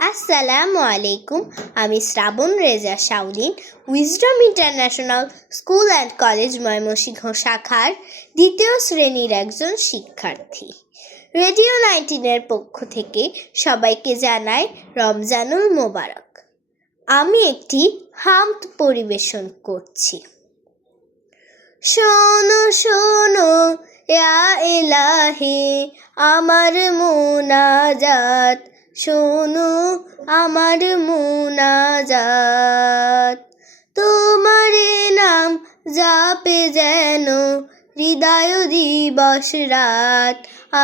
আসসালামু আলাইকুম। আমি Shrabon Reza Shaolin, Wisdom International School and College Mymensingh শাখার দ্বিতীয় শ্রেণীর একজন শিক্ষার্থী। রেডিও 19-এর পক্ষ থেকে সবাইকে জানাই রমজানুল মোবারক। আমি একটি হামদ পরিবেশন করছি। শোনো শোনো ইয়া ইলাহি আমার মুনাজাত, শোনো আমার মুনাজাত। তোমার নাম জাপে যেন হৃদয় দিবস রাত,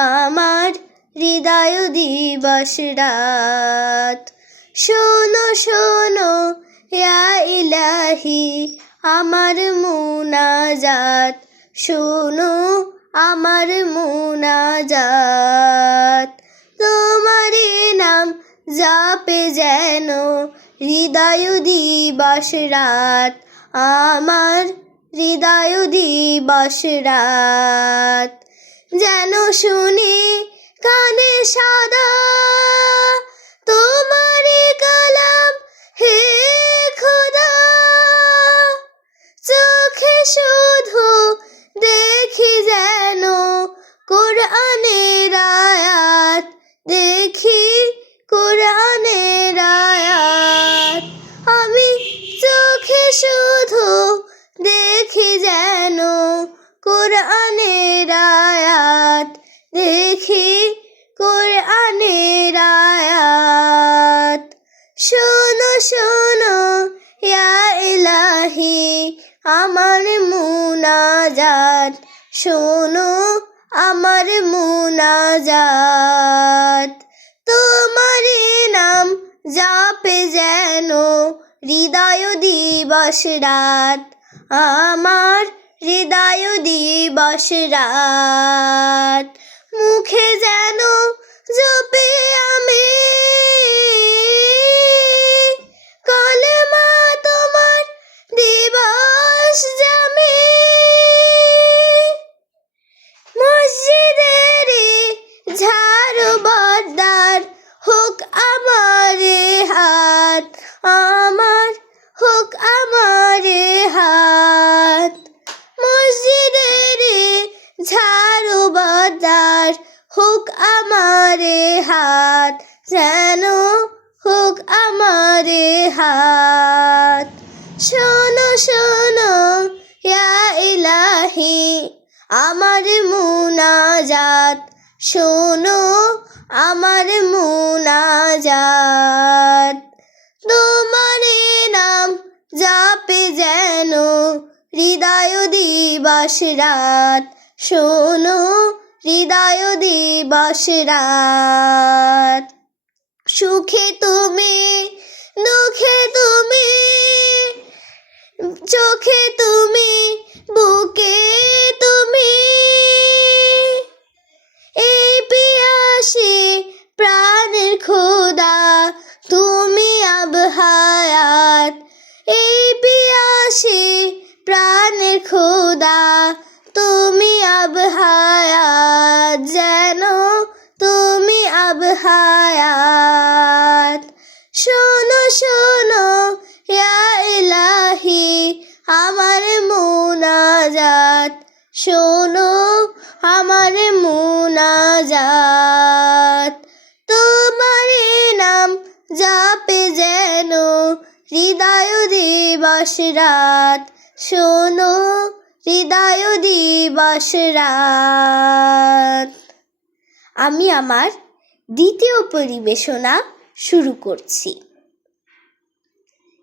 আমার হৃদয় দিবস রাত। শোনো শোনো ইয়া ইলাহি আমার মুনাজাত, শোনো আমার মুনাজাত। তোমার নাম জাপে যেন হৃদয় দিবস রাত, আমার হৃদয় দিবস রাত। যেন শুনি কানে সাদা তোমার কালাম হে খোদা, চোখে শুধু দেখি যেন কোরআনের আয়াত, দেখি কোরআনের আয়াত। আমি চোখে শুধু দেখি যেন কোরআনের আয়াত, দেখি কোরআনের আয়াত। শোনো শোনো ইয়া ইলাহি আমার মুনাজাত, শোনো আমার মুনাজাত। তোমার নাম জাপে যেন হৃদয় দিবস রাত, আমার হৃদয় দিবস রাত। মুখে যেন জপে আমি কলেমা তোমার দিবস জামি। মসজিদের ঝাড়ু বর্দার হোক আমার হাত, আমার হোক আমার হাত। মসজিদের ঝাড়ু বর্দার হোক আমার হাত, যেন হোক আমার হাত। শোনো শোনো ইয়া ইলাহি আমার মুনাজাত, শোনো আমার মুনাজাত। তোমার নাম জাপে যেন হৃদয় দিবস রাত, শোনো হৃদয় দিবস রাত। সুখে তুমি দুঃখে তুমি, চোখে তুমি বুকে তুমি, এই পিয়াসে প্রাণের খোদা তুমি আব হায়াত। এই পিয়াসে প্রাণের খোদা তুমি আব হায়াত, যেন তুমি আব হায়াত। শোনো শোনো ইয়া ইলাহি আমার মুনাজাত, শোনো আমার মুনাজাত। তোমার নাম জাপে যেন হৃদয় দিবস রাত, শোনো হৃদয় দিবস রাত। আমি আমার দ্বিতীয় পরিবেশনা শুরু করছি।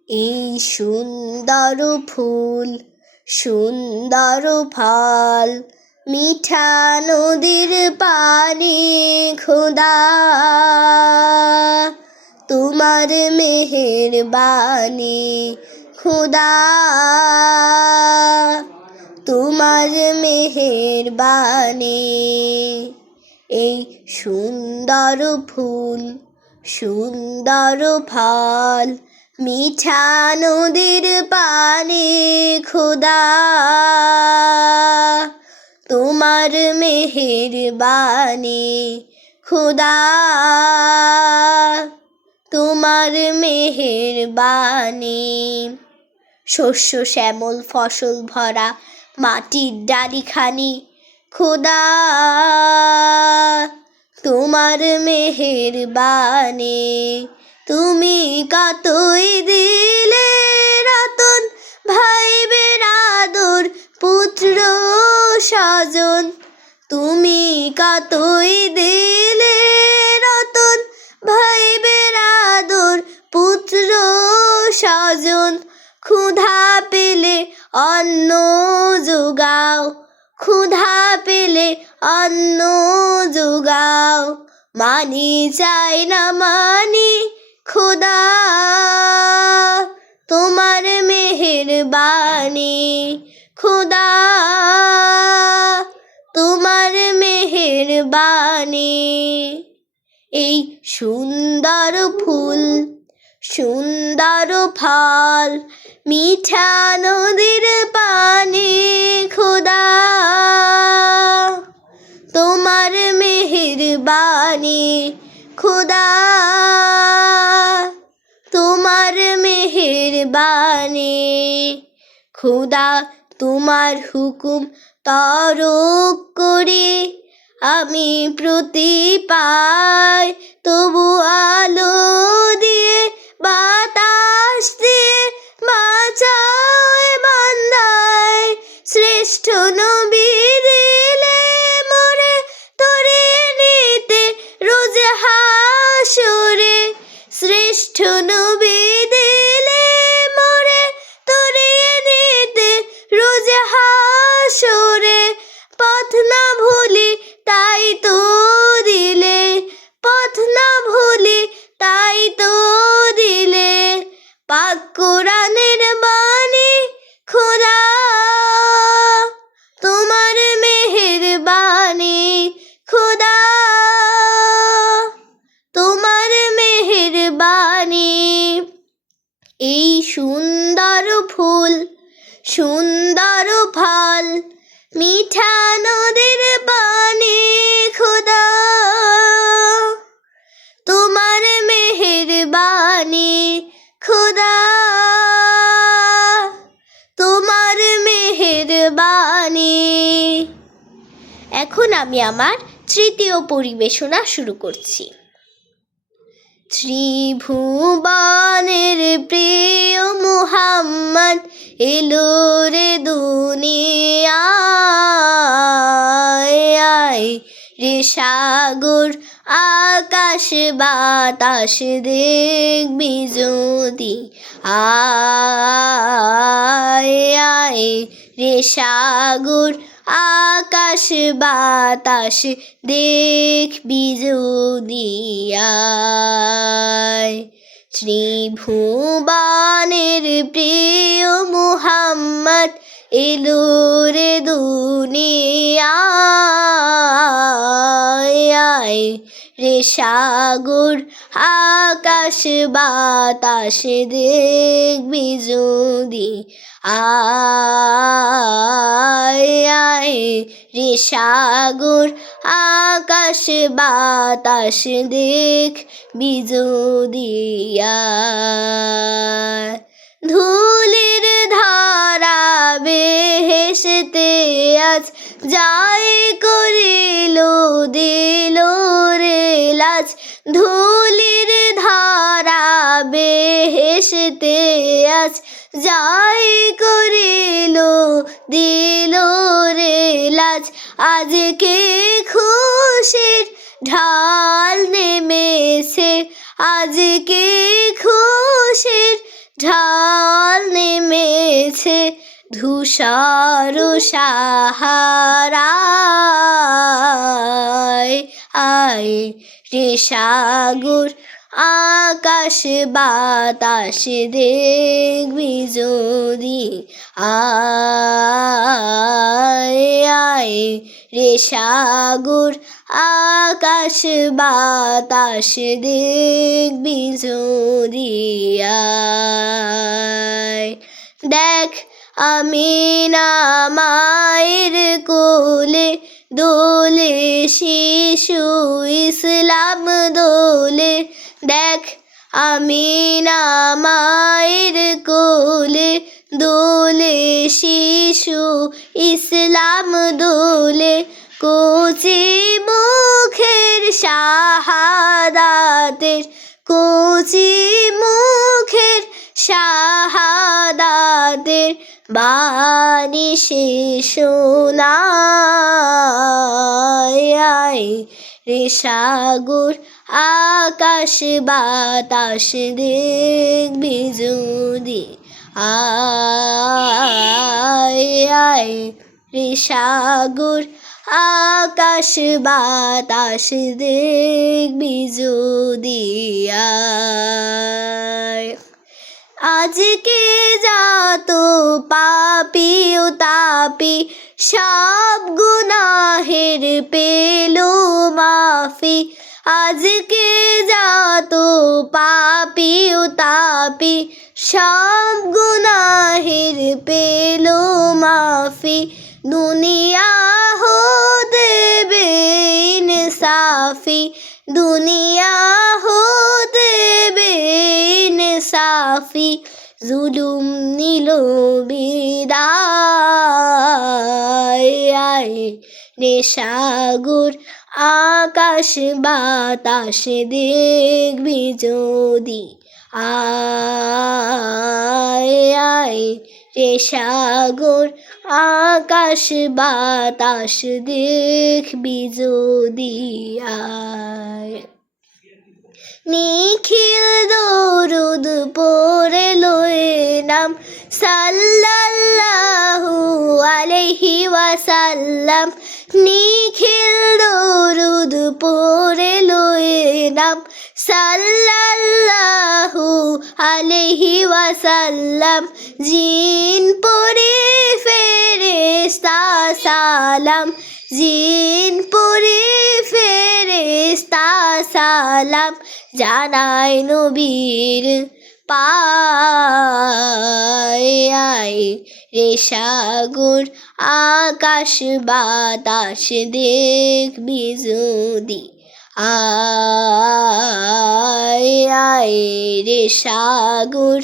এই সুন্দর ফুল সুন্দর ফল, মিঠা নদীর পানি খোদা, তোমার মেহেরবানি খোদা, তোমার মেহেরবানি। এই সুন্দর ফুল সুন্দর ফল, মিঠা নদীর পানি খোদা, তোমার মেহেরবানি খোদা, তোমার মেহেরবানি। শস্য শ্যামল ফসল ভরা মাটির ডালিখানি, খোদা তোমার মেহেরবানি। তুমি কতই দিলে রতন, ভাই বেরাদর পুত্র স্বজন। তুমি কতই দিলে রতন, ভাই বেরাদর পুত্র স্বজন। ক্ষুধা পেলে অন্ন যোগাও, ক্ষুধা পেলে অন্ন যোগাও। মানি চাই না মানি, খোদা তোমার মেহেরবানি। খোদা তোমার মেহেরবানি। এই সুন্দর ফুল, সুন্দর ফল, মিঠা নদীর পানি, খোদা তোমার মেহেরবানি। খোদা তোমার মেহেরবানি। খোদা তোমার হুকুম তরক করে আমি প্রতি পাই, তবু আলো দিয়ে বাতাস দিয়ে বাঁচাও এ বান্দায়। শ্রেষ্ঠ নবী দিলে মরে তোরে নিতে রোজ হাসরে। শ্রেষ্ঠ নবী দিলে মরে তোরে নিতে রোজ হাসরে। পথ না ভুলি তাই তো দিলে, পথ না ভুলি তাই তো দিলে। পাক কোরআনের বাণী, খোদা তোমার মেহেরবানি। খোদা তোমার মেহেরবানি। এই সুন্দর ফুল, সুন্দর ফল, মিঠা নদীর পানি, খোদা তোমার মেহেরবানি। খোদা তোমার মেহেরবানি। এখন আমি আমার তৃতীয় পরিবেশনা শুরু করছি। ত্রিভুবনের প্রিয় মুহাম্মদ এলো রে দুনিয়ায়। রে সাগর আকাশ বাতাস দেখবি যদি আয়। রে সাগর আকাশ বাতাস দেখবি যদি আয়। ত্রিভুবনের প্রিয় মুহাম্মদ এলো রে দুনিয়ায়। রে সাগর আকাশ বাতাস দেখবি যদি আয়। রে সাগর আকাশ বাতাস দেখবি যদি আয়। ধুলির ধারা বেহেশতে আজ যাই করিল দিল রে লাজ। ধুলির ধারা বেহেশতে আজ যাই করিল দিল রে লাজ। আজকে খুশির ঢাল নেমেছে, আজকে খুশির ঢাল নেমেছে। ধূসর সাহারায় আয়। রে সাগর আকাশ বাতাস দেখবি যদি আয়। রে সাগর আকাশ বাতাস দেখবি যদি আয়। দেখ আমিনা মায়ের কোলে দোলে শিশু ইসলাম দোলে। দেখ আমিনা মায়ের কোলে দোলে শিশু ইসলাম দোলে কচি মুখের শাহাদাতের কচি মুখের শাহাদাতের বাণী সে শোনায় রে সাগর আকাশ বাতাস দেখবি যদি আয় রে সাগর আকাশ বাতাস দেখবি যদি আয় আজকে যত পাপি ও তাপি সব গুনাহের পেলো মাফি আজকে যত পাপি ও তাপি সব গুনাহের পেলো মাফি দুনিয়া হতে বেইনসাফি দুনিয়া হতে বেইনসাফি জুলুম নিল বিদায় রে সাগর আকাশ বাতাস দেখবি যদি আয় রে সাগর আকাশ বাতাস দেখবি যদি আয় নিখিল দরুদ পড়ে লয়ে নাম সাল্লাল্লাহু আলাইহি ওয়াসাল্লাম নিখিল দরুদ পড়ে লয়ে নাম সাল্লাল্লাহু আলাইহি ওয়াসাল্লাম জিন পড়ে ফেরেশতা সালাম জিন পড়ে ফেরেশতা সালাম জানাই নবীর পায় রে সাগর আকাশ বাতাস দেখবি যদি আয় রে সাগর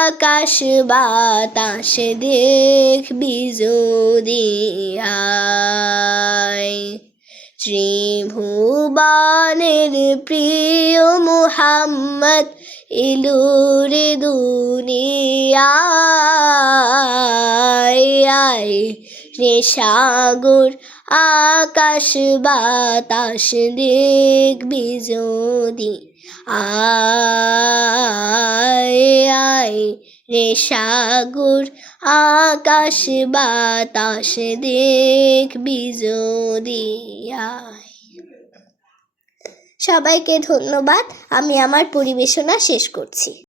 আকাশ বাতাস দেখবি যদি আয় ত্রিভুবনের প্রিয় মুহাম্মদ এলো রে দুনিয়ায় রে সাগর আকাশ বাতাস দেখবি যদি আয় রে সাগর আকাশ বাতাস দেখবি যদি আয়। সবাইকে ধন্যবাদ। আমি আমার পরিবেশনা শেষ করছি।